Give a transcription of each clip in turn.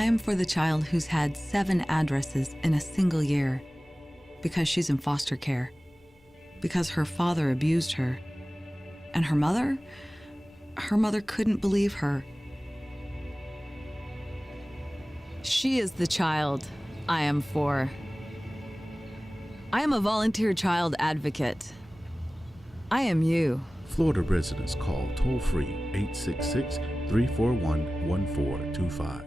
I am for the child who's had 7 addresses in a single year because she's in foster care, because her father abused her, and her mother couldn't believe her. She is the child I am for. I am a volunteer child advocate. I am you. Florida residents call toll-free 866-341-1425.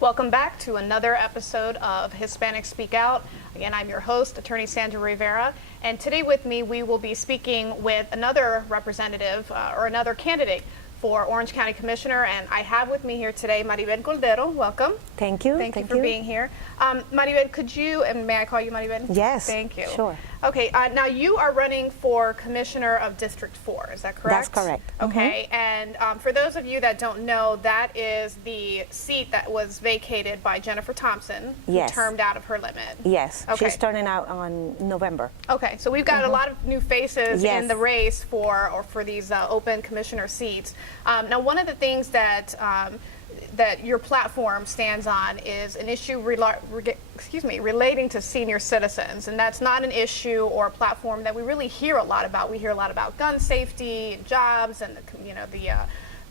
Welcome back to another episode of Hispanic Speak Out. Again, I'm your host, Attorney Sandra Rivera, and today with me we will be speaking with another representative or another candidate for Orange County Commissioner, and I have with me here today Maribel Cordero. Welcome. Thank you. Thank you for being here. Maribel, could you, and may I call you Maribel? Yes. Thank you. Sure. Okay, now you are running for Commissioner of District 4, is that correct? That's correct. Okay, and for those of you that don't know, that is the seat that was vacated by Jennifer Thompson, Yes. who termed out of her limit. Yes, Okay. she's turning out on November. Okay, so we've got a lot of new faces Yes. in the race for these open commissioner seats. Now, one of the things that that your platform stands on is an issue relating to senior citizens, and that's not an issue or a platform that we really hear a lot about. We hear a lot about gun safety, and jobs, and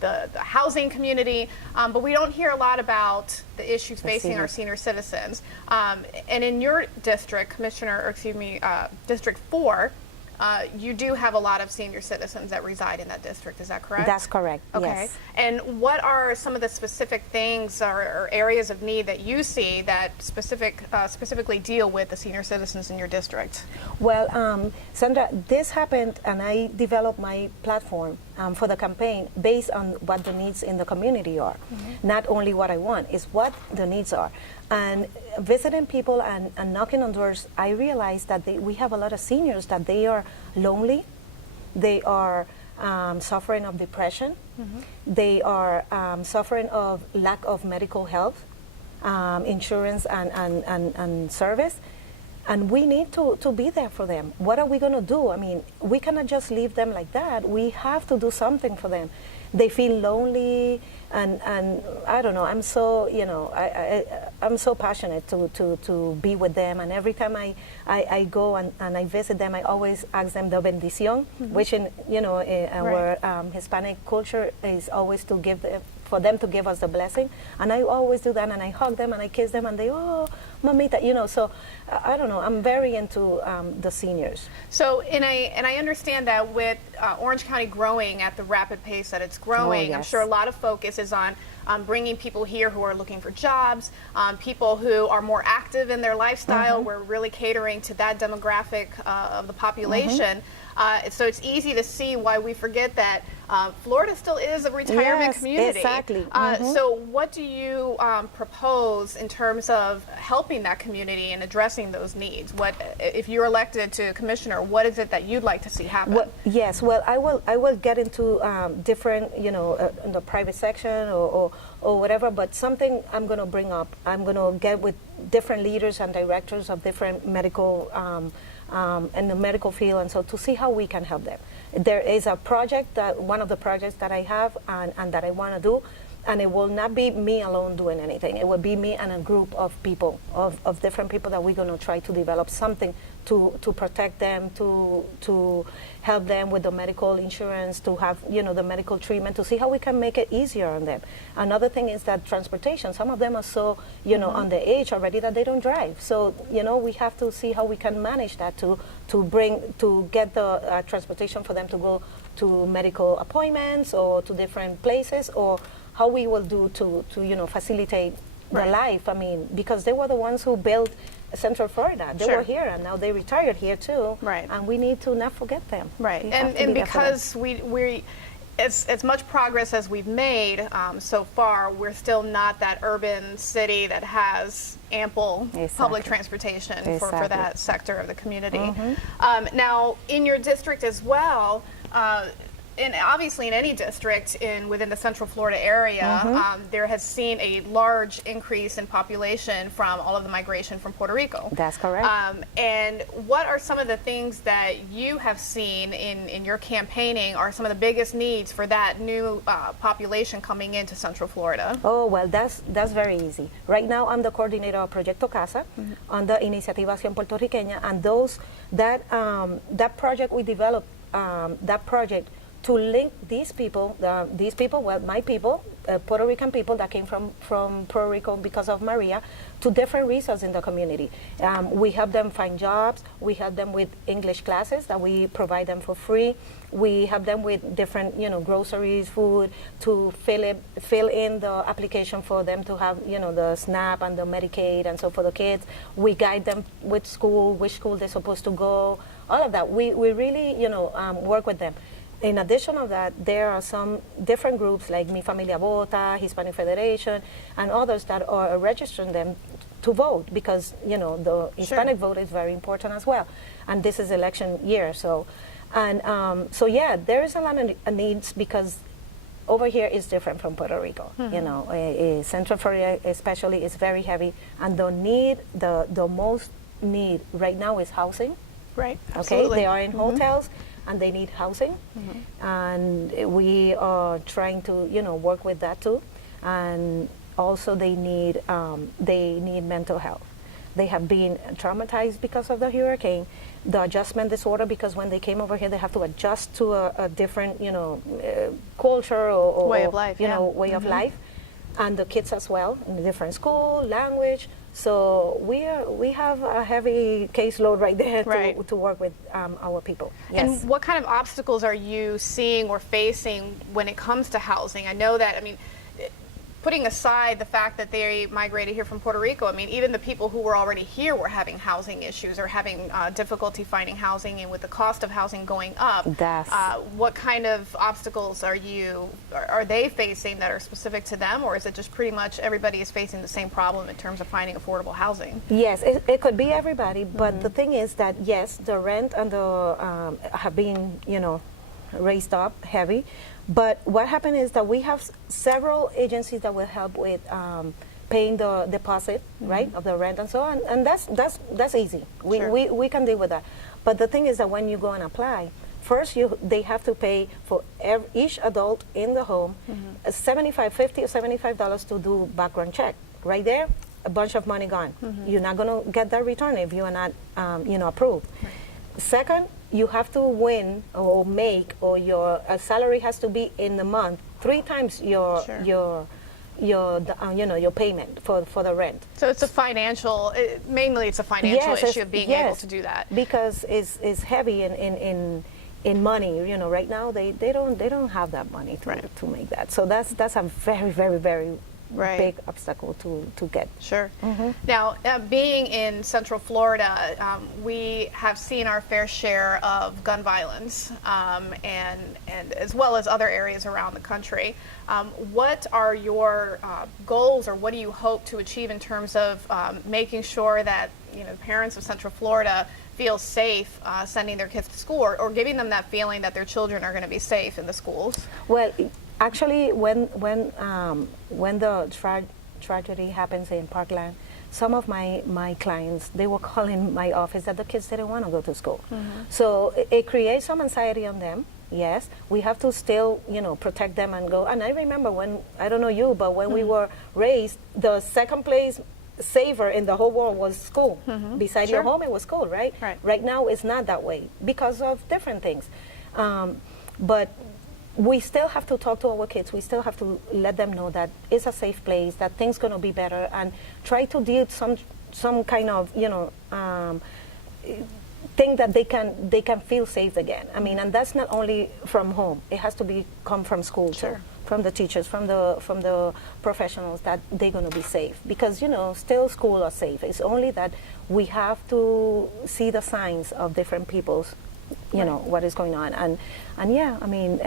the housing community, but we don't hear a lot about the issues facing our senior citizens. And in your district, District 4, you do have a lot of senior citizens that reside in that district, is that correct? That's correct, Okay. yes. And what are some of the specific things or areas of need that you see that specifically deal with the senior citizens in your district? Well, Sandra, this happened, and I developed my platform for the campaign based on what the needs in the community are. Not only what I want, is what the needs are. And visiting people and knocking on doors, I realized that we have a lot of seniors that they are lonely, they are suffering of depression, they are suffering of lack of medical health, insurance and service. And we need to be there for them. What are we going to do? I mean, we cannot just leave them like that. We have to do something for them. They feel lonely, and I don't know. I'm so I'm so passionate to be with them. And every time I go and I visit them, I always ask them the bendición, which in our Hispanic culture is always to give for them to give us the blessing. And I always do that, and I hug them and I kiss them, and they, oh, mamita, So I don't know. I'm very into the seniors. So, and I understand that with Orange County growing at the rapid pace that it's growing, yes. I'm sure a lot of focus is on bringing people here who are looking for jobs, people who are more active in their lifestyle. We're really catering to that demographic of the population. So it's easy to see why we forget that Florida still is a retirement community. Exactly. So what do you propose in terms of helping that community and addressing those needs? What, if you're elected to commissioner, what is it that you'd like to see happen? Well, yes, well, I will get into different, in the private section or whatever, but something I'm going to bring up. I'm going to get with different leaders and directors of different medical in the medical field, and so to see how we can help them. There is a project, one of the projects that I have and that I want to do, and it will not be me alone doing anything. It will be me and a group of people, of different people that we're going to try to develop something to protect them, to help them with the medical insurance, to have the medical treatment, to see how we can make it easier on them. Another thing is that transportation. Some of them are so on the age already that they don't drive. So we have to see how we can manage that to get the transportation for them to go to medical appointments or to different places, or how we will do to facilitate their life. I mean, because they were the ones who built Central Florida. They were here, and now they retired here too. Right. And we need to not forget them. Right. And because as much progress as we've made so far, we're still not that urban city that has ample public transportation for that sector of the community. Now, in your district as well, and obviously in any district within the Central Florida area, there has seen a large increase in population from all of the migration from Puerto Rico. That's correct. And what are some of the things that you have seen in your campaigning are some of the biggest needs for that new population coming into Central Florida? Oh, well, that's very easy. Right now, I'm the coordinator of Proyecto Casa under Iniciativa Acción Puertorriqueña, and that project we developed, that project to link these people, well, my people, Puerto Rican people that came from Puerto Rico because of Maria, to different resources in the community. We help them find jobs. We help them with English classes that we provide them for free. We help them with different, groceries, food, to fill in the application for them to have, the SNAP and the Medicaid, and so for the kids. We guide them with school, which school they're supposed to go, all of that. We really, work with them. In addition of that, there are some different groups like Mi Familia Vota, Hispanic Federation, and others that are registering them to vote because, the Hispanic vote is very important as well. And this is election year, so. And yeah, there is a lot of needs because over here is different from Puerto Rico. Central Florida especially is very heavy, and the most need right now is housing. Right, okay, absolutely. They are in hotels and they need housing, and we are trying to work with that too. And also they need mental health. They have been traumatized because of the hurricane, the adjustment disorder, because when they came over here they have to adjust to a different culture or way of life, way of life, and the kids as well in a different school, language. So we have a heavy caseload right there to work with our people. Yes. And what kind of obstacles are you seeing or facing when it comes to housing? I know that, putting aside the fact that they migrated here from Puerto Rico, even the people who were already here were having housing issues or having difficulty finding housing, and with the cost of housing going up, what kind of obstacles are they facing that are specific to them, or is it just pretty much everybody is facing the same problem in terms of finding affordable housing? Yes, it could be everybody, but the thing is that yes, the rent and the have been raised up heavy. But what happened is that we have several agencies that will help with paying the deposit, right, of the rent and so on, and that's easy. We can deal with that. But the thing is that when you go and apply, first they have to pay for each adult in the home $50 or $75 to do background check. Right there, a bunch of money gone. You're not going to get that return if you are not approved. Right. Second, you have to win or make, or your salary has to be in the month 3 times your payment for the rent. So it's a financial, mainly it's a financial issue of being able to do that. Because it's heavy in money. Right now they don't have that money to make that. So that's a very, very, very big obstacle to get. Sure. Now, being in Central Florida, we have seen our fair share of gun violence, and as well as other areas around the country. What are your goals, or what do you hope to achieve in terms of making sure that parents of Central Florida feel safe sending their kids to school, or giving them that feeling that their children are going to be safe in the schools? Well, actually, when the tragedy happens in Parkland, some of my clients, they were calling my office that the kids didn't want to go to school. So it creates some anxiety on them. Yes, we have to still, protect them and go. And I remember when, I don't know you, but when we were raised, the second place safer in the whole world was school. Beside your home, it was school, right? Right now, it's not that way because of different things. But we still have to talk to our kids. We still have to let them know that it's a safe place, that things going to be better, and try to deal some kind of thing that they can feel safe again. And that's not only from home. It has to come from school too, from the teachers, from the professionals, that they're going to be safe, because still school are safe. It's only that we have to see the signs of different people's you know, what is going on. And yeah, I mean,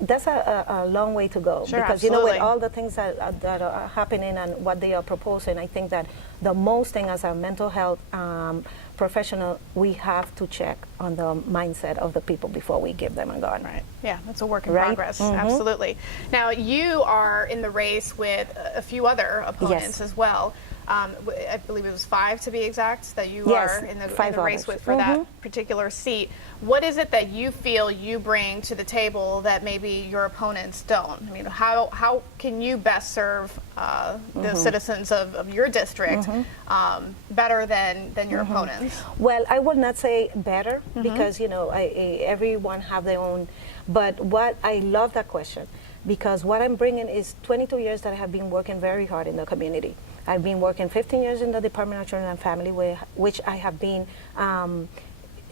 that's a long way to go. Sure, because, you know, with absolutely. all the things that are happening and what they are proposing, I think that the most thing as a mental health professional, we have to check on the mindset of the people before we give them a gun. Right. Yeah, it's a work in Right? progress. Absolutely. Now, you are in the race with a few other opponents Yes. as well. I believe it was 5 to be exact that you Yes, are in the 5 race others. with for that particular seat. What is it that you feel you bring to the table that maybe your opponents don't? I mean, how can you best serve the citizens of your district better than your opponents? Well, I would not say better because, you know, everyone have their own, but what I love that question because what I'm bringing is 22 years that I have been working very hard in the community. I've been working 15 years in the Department of Children and Family, which I have been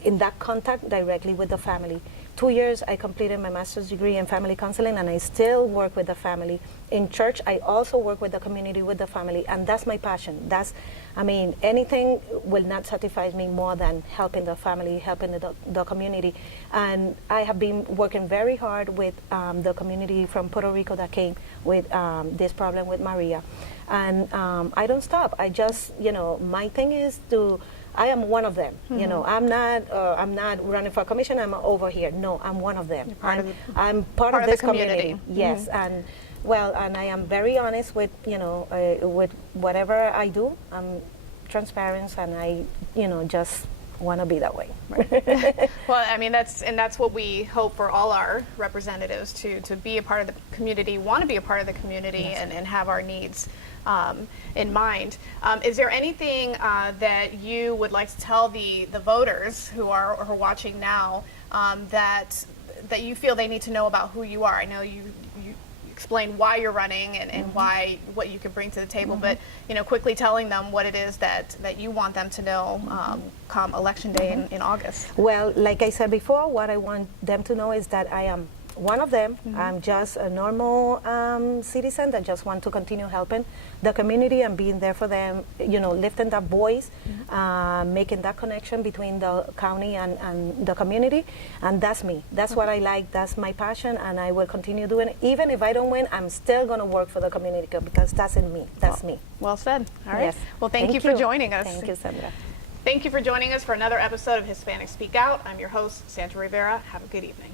in that contact directly with the family. 2 years, I completed my master's degree in family counseling, and I still work with the family. In church, I also work with the community, with the family, and that's my passion. I mean, anything will not satisfy me more than helping the family, helping the community. And I have been working very hard with the community from Puerto Rico that came with this problem with Maria. And I don't stop. I just, you know, my thing is I am one of them. You know, I'm not running for a commission. I'm over here. No, I'm one of them. I'm part of this community. Yes, and well, and I am very honest with, you know, with whatever I do. I'm transparent, and I, you know, just want to be that way. Well, I mean, that's what we hope for all our representatives to be a part of the community, want to be a part of the community, and have our needs in mind. Is there anything that you would like to tell the voters who are watching now that you feel they need to know about who you are? I know you explain why you're running and what you can bring to the table, but, you know, quickly telling them what it is that you want them to know come election day in August. Well, like I said before, what I want them to know is that I am one of them. I'm just a normal citizen that just want to continue helping the community and being there for them, you know, lifting that voice, making that connection between the county and the community. And that's me. That's what I like. That's my passion, and I will continue doing it. Even if I don't win, I'm still going to work for the community because that's in me. That's me. Well said. All right. Yes. Well, thank you for joining us. Thank you, Sandra. Thank you for joining us for another episode of Hispanic Speak Out. I'm your host, Sandra Rivera. Have a good evening.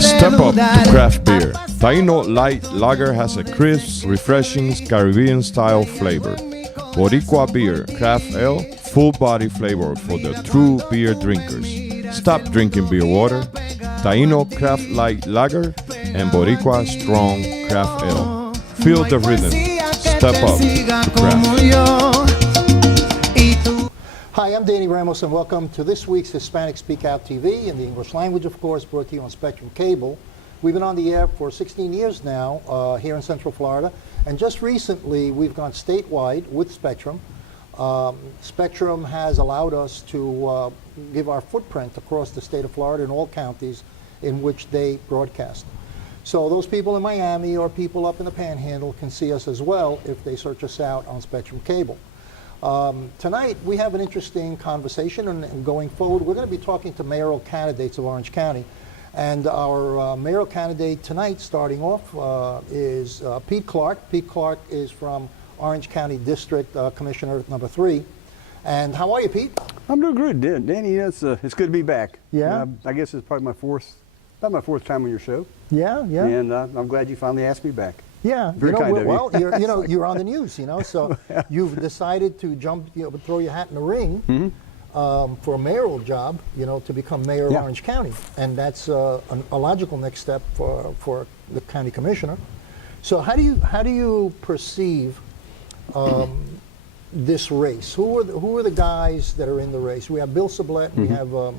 Step up to craft beer. Taino Light Lager has a crisp, refreshing Caribbean-style flavor. Boricua Beer Craft Ale, full-body flavor for the true beer drinkers. Stop drinking beer water. Taino Craft Light Lager and Boricua Strong Craft Ale. Feel the rhythm. Step up to craft. Hi, I'm Danny Ramos, and welcome to this week's Hispanic Speak Out TV in the English language, of course, brought to you on Spectrum Cable. We've been on the air for 16 years now here in Central Florida, and just recently we've gone statewide with Spectrum. Spectrum has allowed us to give our footprint across the state of Florida in all counties in which they broadcast. So those people in Miami or people up in the Panhandle can see us as well if they search us out on Spectrum Cable. Tonight we have an interesting conversation, and going forward we're going to be talking to mayoral candidates of Orange County. And our mayoral candidate tonight, starting off, is Pete Clarke. Pete Clarke is from Orange County District Commissioner number 3. And how are you, Pete? I'm doing good, Danny. It's good to be back. Yeah. I guess it's probably about my fourth time on your show. Yeah, yeah. And I'm glad you finally asked me back. Yeah, Very kind of you. well, you're on the news, so you've decided to jump, throw your hat in the ring for a mayoral job, to become mayor of Orange County, and that's a logical next step for the county commissioner. So how do you perceive this race? Who are the guys that are in the race? We have Bill Sublette, we have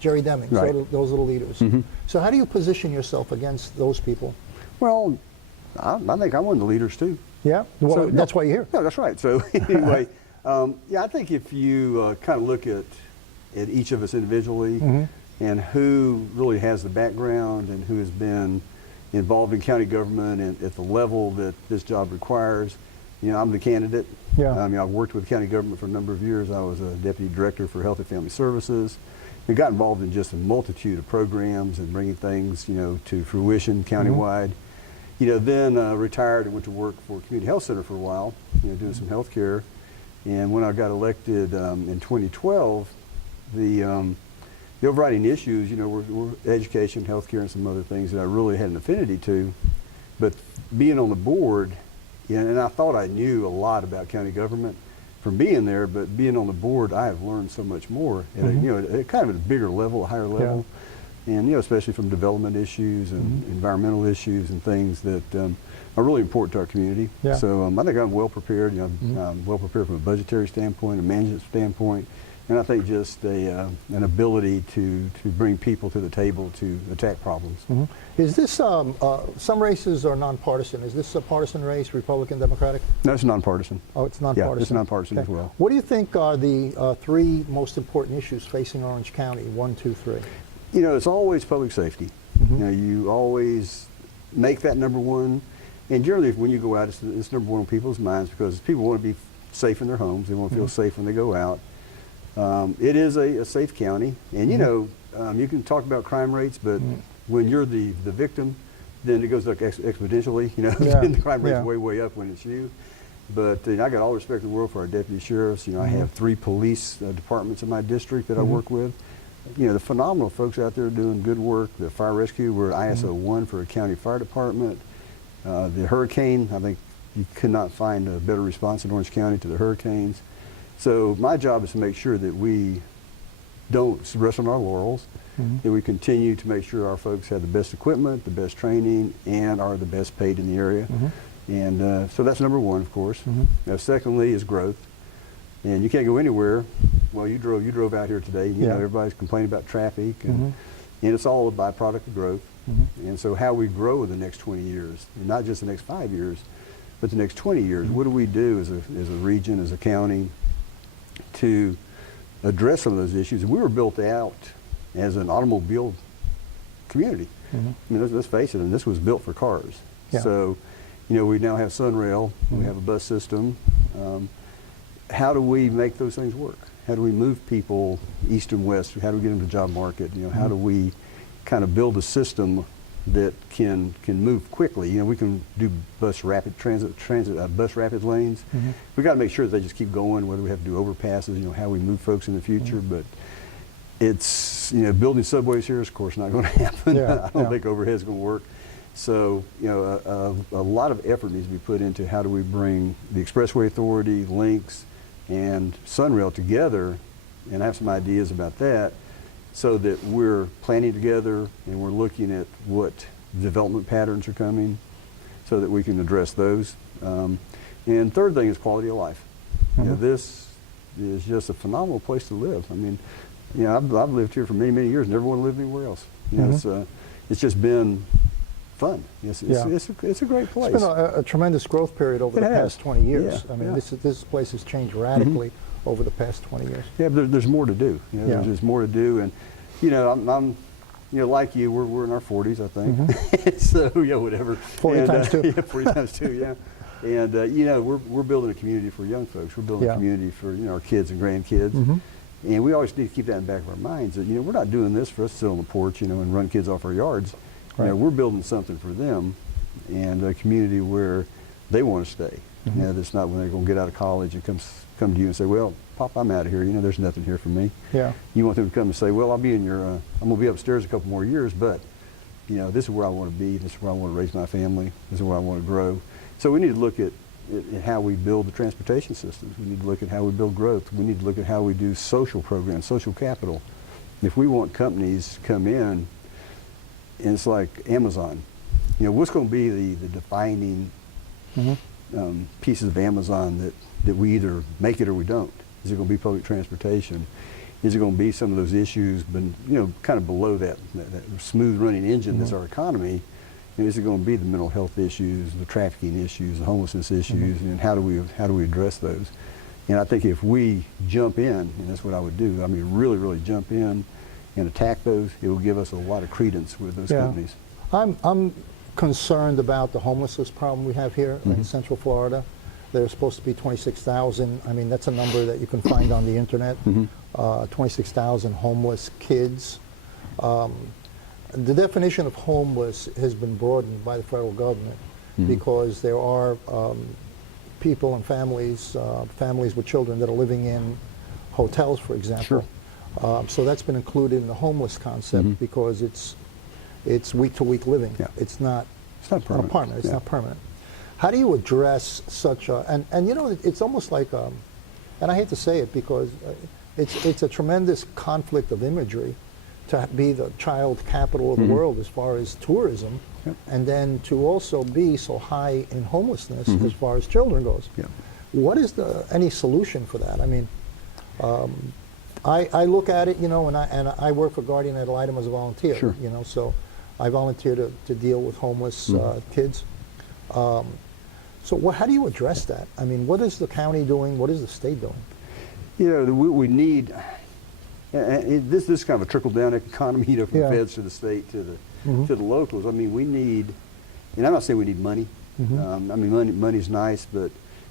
Jerry Deming. Right. Those are the leaders. So how do you position yourself against those people? Well, I think I'm one of the leaders too. Yeah, well, So, that's why you're here. No, that's right. So anyway, I think if you kind of look at each of us individually and who really has the background and who has been involved in county government and at the level that this job requires, I'm the candidate. Yeah. I've worked with county government for a number of years. I was a deputy director for Health and Family Services. We got involved in just a multitude of programs and bringing things, to fruition countywide. Then retired and went to work for a community health center for a while, doing some health care. And when I got elected in 2012, the overriding issues, were education, healthcare, and some other things that I really had an affinity to. But being on the board, and I thought I knew a lot about county government from being there, but being on the board, I have learned so much more at a kind of a bigger level, a higher level, and especially from development issues and environmental issues and things that are really important to our community. Yeah. So I think I'm well prepared. I'm well prepared from a budgetary standpoint, a management standpoint, and I think just an ability to bring people to the table to attack problems. Is this, some races are nonpartisan. Is this a partisan race, Republican, Democratic? No, it's nonpartisan. Oh, it's nonpartisan. Yeah, it's nonpartisan as well. What do you think are the 3 most important issues facing Orange County? 1, 2, 3. It's always public safety. You always make that number one. And generally, when you go out, it's number one on people's minds because people want to be safe in their homes. They want to feel safe when they go out. It is a safe county. And, you can talk about crime rates, but when you're the victim, then it goes like exponentially. And the crime rate's way up when it's you. But I got all the respect in the world for our deputy sheriffs. I have 3 police departments in my district that I work with. The phenomenal folks out there doing good work. The fire rescue, we're ISO 1 for a county fire department. The hurricane, I think you could not find a better response in Orange County to the hurricanes. So my job is to make sure that we don't rest on our laurels, that we continue to make sure our folks have the best equipment, the best training, and are the best paid in the area. And so that's number one, of course. Now, secondly is growth. And you can't go anywhere. Well, you drove out here today. You know, everybody's complaining about traffic, and it's all a byproduct of growth. And so how we grow in the next 20 years, and not just the next 5 years, but the next 20 years. What do we do as a region, as a county, to address some of those issues? And we were built out as an automobile community. I mean, let's face it, and this was built for cars. So, you know, we now have Sunrail, we have a bus system. How do we make those things work? How do we move people east and west? How do we get them to the job market? You know, how do we kind of build a system that can move quickly? You know, we can do bus rapid bus rapid lanes. We got to make sure that they just keep going. Whether we have to do overpasses, you know, how we move folks in the future. But it's, you know, building subways here is of course not going to happen. I don't think overhead's going to work. So, you know, a lot of effort needs to be put into how do we bring the Expressway Authority, Links, and Sunrail together, and I have some ideas about that, so that we're planning together and we're looking at what development patterns are coming so that we can address those. And third thing is quality of life. You know, this is just a phenomenal place to live. I mean, you know, I've lived here for many, many years, never want to live anywhere else. You know, it's just been fun. It's a great place. It's been a tremendous growth period over the past 20 years. I mean, this place has changed radically over the past 20 years. Yeah, but there's more to do. You know, there's more to do, and you know, I'm you know, like you, we're in our 40s, I think. So yeah, whatever. 40 times 2. Yeah, 40 times 2. Yeah. And you know, we're building a community for young folks. We're building a community for, you know, our kids and grandkids. And we always need to keep that in the back of our minds that, you know, we're not doing this for us to sit on the porch, you know, and run kids off our yards. You know, we're building something for them, and a community where they want to stay. You know, that's not when they're going to get out of college and come to you and say, well, Pop, I'm out of here. You know, there's nothing here for me. You want them to come and say, well, I'll be in your, I'm going to be upstairs a couple more years, but, you know, this is where I want to be. This is where I want to raise my family. This is where I want to grow. So we need to look at how we build the transportation systems. We need to look at how we build growth. We need to look at how we do social programs, social capital. If we want companies to come in, and it's like Amazon, you know, what's going to be the defining pieces of Amazon that we either make it or we don't? Is it going to be public transportation? Is it going to be some of those issues, but, you know, kind of below that smooth running engine that's our economy? You know, is it going to be the mental health issues, the trafficking issues, the homelessness issues, and how do we address those? And I think if we jump in, and that's what I would do, I mean, really jump in and attack those, it will give us a lot of credence with those companies. I'm concerned about the homelessness problem we have here in Central Florida. There's supposed to be 26,000. I mean, that's a number that you can find on the internet. 26,000 homeless kids. The definition of homeless has been broadened by the federal government because there are people and families with children that are living in hotels, for example. Sure. So that's been included in the homeless concept because it's week-to-week living. Yeah. It's not permanent. apartment. It's not permanent. How do you address such a, and you know, it's almost like, and I hate to say it because it's a tremendous conflict of imagery to be the child capital of the world as far as tourism, and then to also be so high in homelessness as far as children goes. Yeah. What is any solution for that? I mean, I look at it, you know, and I work for Guardian Ad Litem as a volunteer. Sure. You know, so I volunteer to deal with homeless kids. So how do you address that? I mean, what is the county doing? What is the state doing? You know, we need, this is kind of a trickle-down economy, you know, from the feds to the state to the locals. I mean, we need, and I'm not saying we need money. I mean, money's nice, but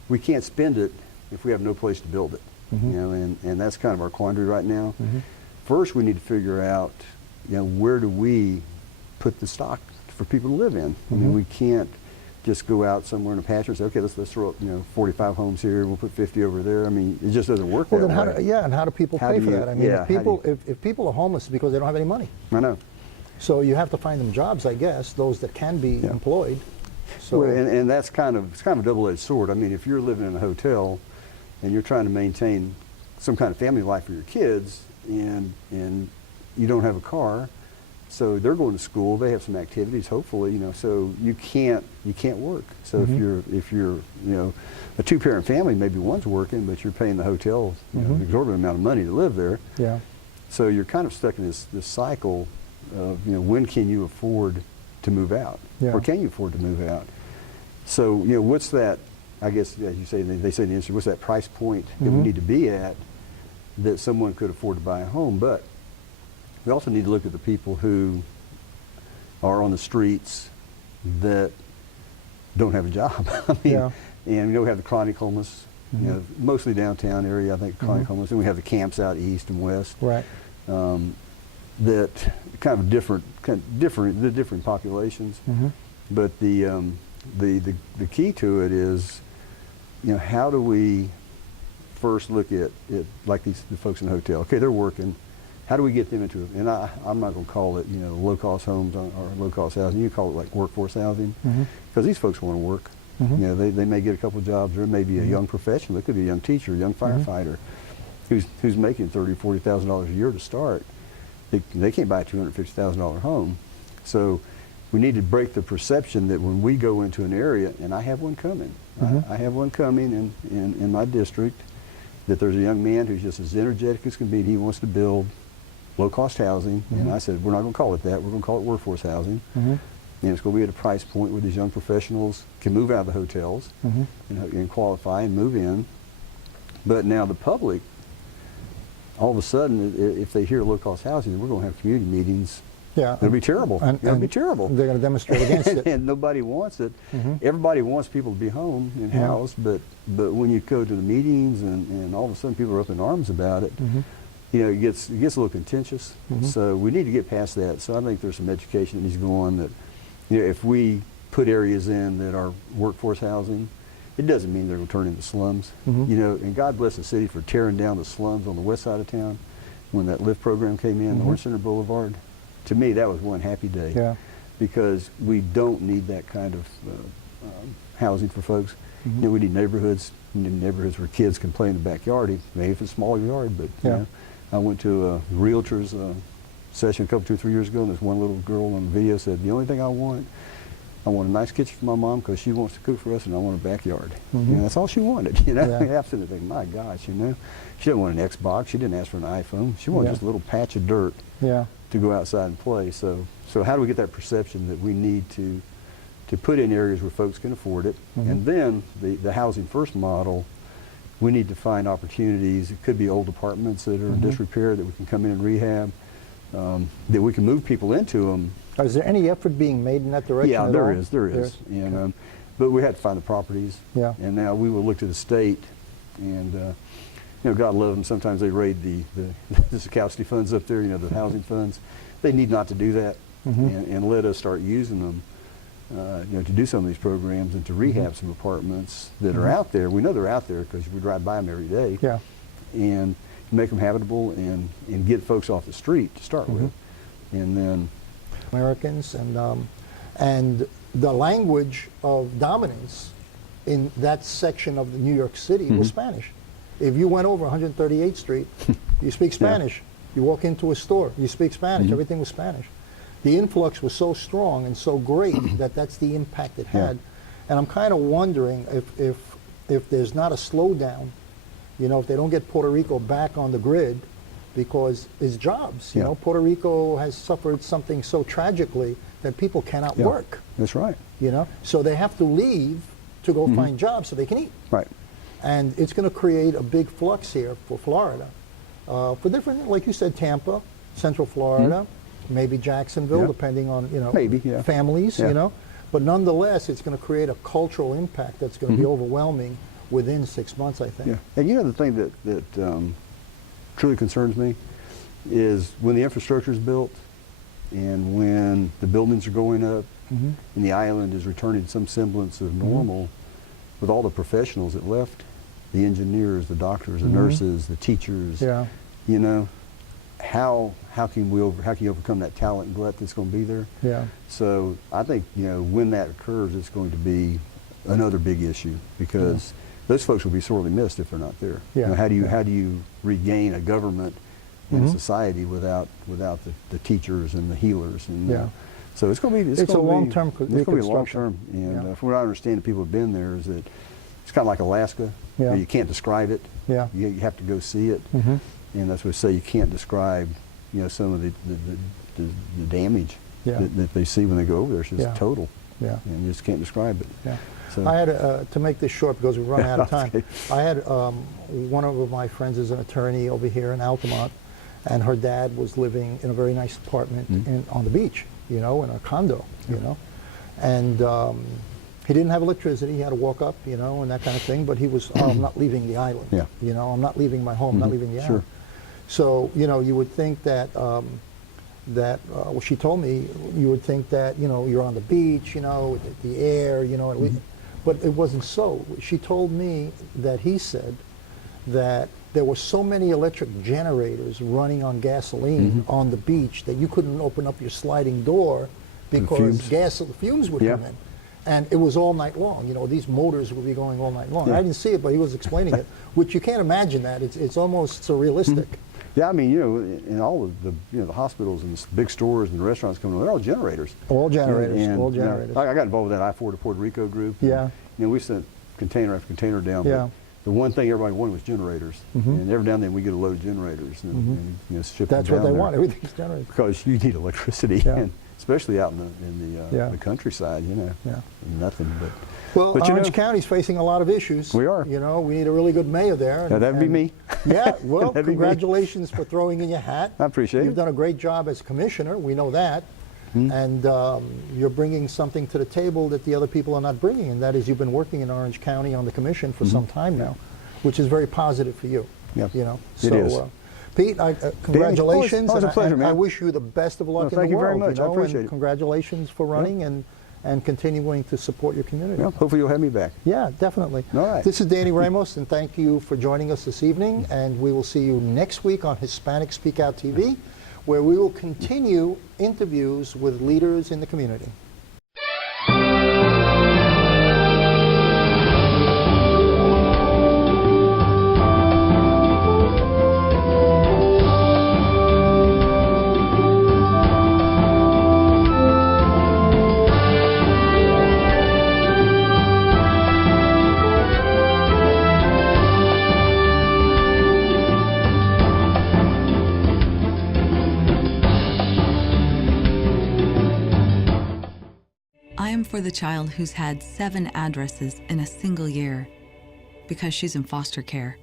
we can't spend it if we have no place to build it. You know, and that's kind of our quandary right now. First, we need to figure out, you know, where do we put the stock for people to live in? I mean, we can't just go out somewhere in a patch and say, okay, let's throw up, you know, 45 homes here, we'll put 50 over there. I mean, it just doesn't work that way. And how do people pay for that? I mean, if people are homeless, it's because they don't have any money. I know. So you have to find them jobs, I guess, those that can be employed. So Well, and that's kind of a double-edged sword. I mean, if you're living in a hotel and you're trying to maintain some kind of family life for your kids, and you don't have a car, so they're going to school, they have some activities, hopefully, you know, so you can't work. So if you're you know, a two-parent family, maybe one's working, but you're paying the hotel an exorbitant amount of money to live there. yeah, So you're kind of stuck in this cycle of, you know, when can you afford to move out, or can you afford to move out? So, you know, what's that? I guess, as you say, they say in the industry, what's that price point that we need to be at that someone could afford to buy a home? But we also need to look at the people who are on the streets that don't have a job. I mean, and you know, we have the chronic homeless, you know, mostly downtown area, I think, chronic homeless, and we have the camps out east and west. right. That kind of different populations. But the key to it is, you know, how do we first look at it like the folks in the hotel? Okay, they're working. How do we get them into it? And I'm not going to call it, you know, low-cost homes or low-cost housing. You call it like workforce housing, because these folks want to work. You know, they may get a couple jobs. There may be a young professional. It could be a young teacher, a young firefighter, who's making $30,000 or $40,000 a year to start. They can't buy a $250,000 home. So we need to break the perception that when we go into an area, and I have one coming. I have one coming in my district, that there's a young man who's just as energetic as can be. He wants to build low-cost housing, and I said, we're not going to call it that. We're going to call it workforce housing. And it's going to be at a price point where these young professionals can move out of the hotels and qualify and move in. But now the public, all of a sudden, if they hear low-cost housing, we're going to have community meetings. Yeah, it'll be terrible. It'll be terrible. They're going to demonstrate against it, and nobody wants it. Everybody wants people to be home and housed, but when you go to the meetings and all of a sudden people are up in arms about it, you know, it gets a little contentious. So we need to get past that. So I think there's some education that needs to go on, that, you know, if we put areas in that are workforce housing, it doesn't mean they're going to turn into slums. You know, and God bless the city for tearing down the slums on the west side of town when that LIFT program came in, Orange Center Boulevard. To me, that was one happy day, because we don't need that kind of housing for folks. You know, we need neighborhoods. We need neighborhoods where kids can play in the backyard, maybe if it's a small yard. But you know, I went to a realtor's session 2 or 3 years ago, and this one little girl on the video said, "The only thing I want a nice kitchen for my mom because she wants to cook for us, and I want a backyard." You know, that's all she wanted. You know, absolutely. My gosh, you know, she didn't want an Xbox. She didn't ask for an iPhone. She wanted just a little patch of dirt. To go outside and play. So how do we get that perception that we need to put in areas where folks can afford it? And then the housing first model, we need to find opportunities. It could be old apartments that are in disrepair that we can come in and rehab, that we can move people into them. Is there any effort being made in that direction? Yeah, at there all? is. And but we had to find the properties. Yeah. And now we will look to the state, and you know, God love them. Sometimes they raid the Sikowski funds up there. You know, the housing funds. They need not to do that, and let us start using them. You know, to do some of these programs and to rehab some apartments that are out there. We know they're out there because we drive by them every day. Yeah. And make them habitable and get folks off the street to start with, and then Americans and the language of dominance in that section of the New York City was Spanish. If you went over 138th Street, you speak Spanish. You walk into a store, you speak Spanish. Everything was Spanish. The influx was so strong and so great that that's the impact it had. And I'm kind of wondering if there's not a slowdown, you know, if they don't get Puerto Rico back on the grid, because it's jobs. You know, Puerto Rico has suffered something so tragically that people cannot work. That's right. You know, so they have to leave to go find jobs so they can eat. Right. And it's going to create a big flux here for Florida, for different, like you said, Tampa, Central Florida, maybe Jacksonville, depending on, you know, families. You know, but nonetheless, it's going to create a cultural impact that's going to be overwhelming within 6 months, I think. Yeah. And you know, the thing that truly concerns me is when the infrastructure is built and when the buildings are going up and the island is returning to some semblance of normal, with all the professionals that left, the engineers, the doctors, the nurses, the teachers, you know, how can you overcome that talent glut that's going to be there? Yeah. So I think, you know, when that occurs, it's going to be another big issue, because those folks will be sorely missed if they're not there. Yeah. You know, how do you regain a government and a society without the teachers and the healers? And so it's going to be It's a long-term It's going to be long reconstruction. term. And from what I understand, the people who've been there, is that it's kind of like Alaska. Yeah. You can't describe it. Yeah. You have to go see it. And that's what I say. You can't describe, you know, some of the damage that they see when they go over there. It's just total. Yeah. And you just can't describe it. Yeah. So. I had, to make this short because we run out of time, Okay. I had one of my friends is an attorney over here in Altamont, and her dad was living in a very nice apartment on the beach, you know, in a condo, you know. And he didn't have electricity. He had to walk up, you know, and that kind of thing. But he was, oh, I'm not leaving the island. Yeah. You know, I'm not leaving my home. I'm not leaving the Sure. island. So, you know, you would think that, well, she told me, you would think that, you know, you're on the beach, you know, the air, you know, but it wasn't so. She told me that he said that there were so many electric generators running on gasoline on the beach that you couldn't open up your sliding door because fumes would come in. And it was all night long. You know, these motors would be going all night long. I didn't see it, but he was explaining it, which you can't imagine that. It's almost surrealistic. Yeah, I mean, you know, in all of the, you know, the hospitals and the big stores and the restaurants coming on, they're all generators. All generators, all you know, generators. I got involved with that I-4 to Puerto Rico group. Yeah. And, you know, we sent container after container down. Yeah. But the one thing everybody wanted was generators. And every now and then we get a load of generators and you know, ship That's them what down they there. want. Everything's generators. Because you need electricity, and especially out in Yeah. the countryside, you know. Yeah. Nothing but. Well, but, you Orange know, County's facing a lot of issues. We are. You know, we need a really good mayor there. Yeah, that'd be me. Yeah, well, That'd be me. congratulations for throwing in your hat. I appreciate You've it. done a great job as commissioner. We know that. And you're bringing something to the table that the other people are not bringing, and that is you've been working in Orange County on the commission for some time now, which is very positive for you. Yeah, You know, it is. Pete, congratulations. always a and pleasure, man. I wish you the best of luck in the world. Thank you very much. You know, I appreciate and it. congratulations for running and continuing to support your community. Well, hopefully you'll have me back. Yeah, definitely. All right. This is Danny Ramos, and thank you for joining us this evening. And we will see you next week on Hispanic Speak Out TV, where we will continue interviews with leaders in the community. I am for the child who's had 7 addresses in a single year because she's in foster care,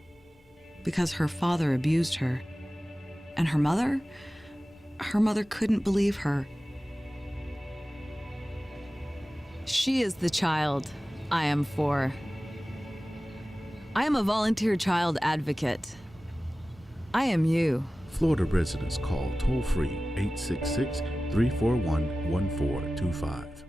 because her father abused her, and her mother couldn't believe her. She is the child I am for. I am a volunteer child advocate. I am you. Florida residents call toll-free 866-341-1425.